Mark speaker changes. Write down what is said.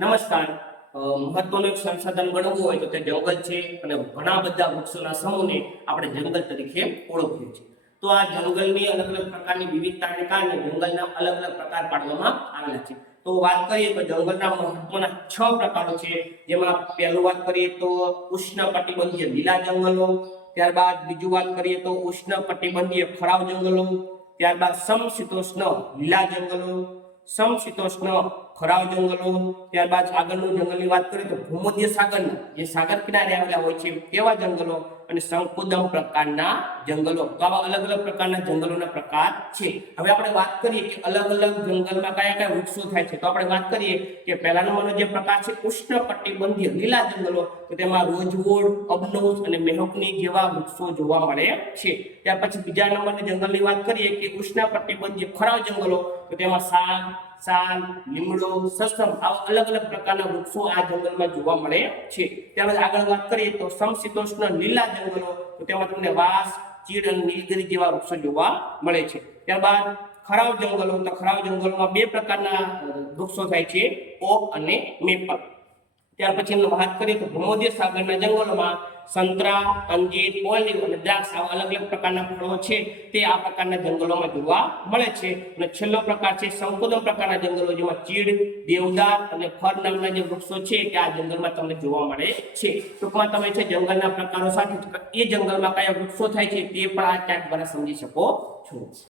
Speaker 1: નમસ્કાર. મહત્વનું એક સંસાધન ગણવું હોય તો તે જંગલ છે અને ઘણા બધા વૃક્ષોના સમૂહને આપણે જંગલ તરીકે ઓળખીએ છીએ. તો આ જંગલની અલગ અલગ પ્રકારની વિવિધતાને કારણે જંગલના અલગ અલગ પ્રકાર પાડવામાં આવેલા છે. તો વાત કરીએ તો જંગલના મહત્વના છ પ્રકારો છે. જેમાં પહેલું વાત કરીએ તો ઉષ્ણ કટિબંધીય લીલા જંગલો, ત્યારબાદ બીજું વાત કરીએ તો ઉષ્ણ કટિબંધીય ખરાવ જંગલો, ત્યારબાદ સમશીતોષ્ણ લીલા જંગલો સમશીતોષ્ણ ખરાવ જંગલો. ત્યારબાદ આગળનું જંગલની વાત કરીએ તો ભૂમધ્ય સાગરના, જે સાગર કિનારે આવેલા હોય છે એવા જંગલો અને સંકુદમ પ્રકારના જંગલો. આવા અલગ અલગ પ્રકારના જંગલોના પ્રકાર છે. હવે આપણે વાત કરીએ કે અલગ અલગ જંગલમાં કયા કયા વૃક્ષો થાય છે. તો આપણે વાત કરીએ કે પહેલા નંબરનો જે પ્રકાર છે ઉષ્ણ કટિબંધીય લીલા જંગલો, તો તેમાં રોજવોડ અબનોસ અને મેહોકની જેવા વૃક્ષો જોવા મળે છે. ત્યાર પછી બીજા નંબરની જંગલની વાત કરીએ કે ઉષ્ણ કટિબંધીય ખરાવ જંગલો, તો તેમાં સાગ સાલ, લીમડો, સસમ આવા અલગ અલગ પ્રકારના વૃક્ષો આ જંગલમાં જોવા મળે છે. ત્યારબાદ આગળ વાત કરીએ તો સમશીતોષ્ણ લીલા જંગલો તો તેમાં તમને વાંસ, ચીડ અને નીલગિરી જેવા વૃક્ષો જોવા મળે છે. ત્યારબાદ ખરાવ જંગલો, તો ખરાવ જંગલોમાં બે પ્રકારના વૃક્ષો થાય છે, ઓક અને મેપલ. ત્યાર પછી એમનો વાત કરીએ તો ભૂમધ્ય સાગરના જંગલોમાં સંતરા, અંજીર ઓલિવ અને દ્રાક્ષ આવા અલગ અલગ પ્રકારના ફળો છે, તે આ પ્રકારના જંગલોમાં જોવા મળે છે. અને છેલ્લો પ્રકાર છે સંકુદમ પ્રકારના જંગલો, જેમાં ચીડ, દેવદાર અને ફર નામના જે વૃક્ષો છે તે આ જંગલમાં તમને જોવા મળે છે. ટૂંકમાં તમે છે જંગલના પ્રકારો સાથે એ જંગલમાં કયા વૃક્ષો થાય છે તે પણ આ ચાર્ટ દ્વારા સમજી શકો છો.